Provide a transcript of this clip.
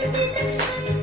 Thank you.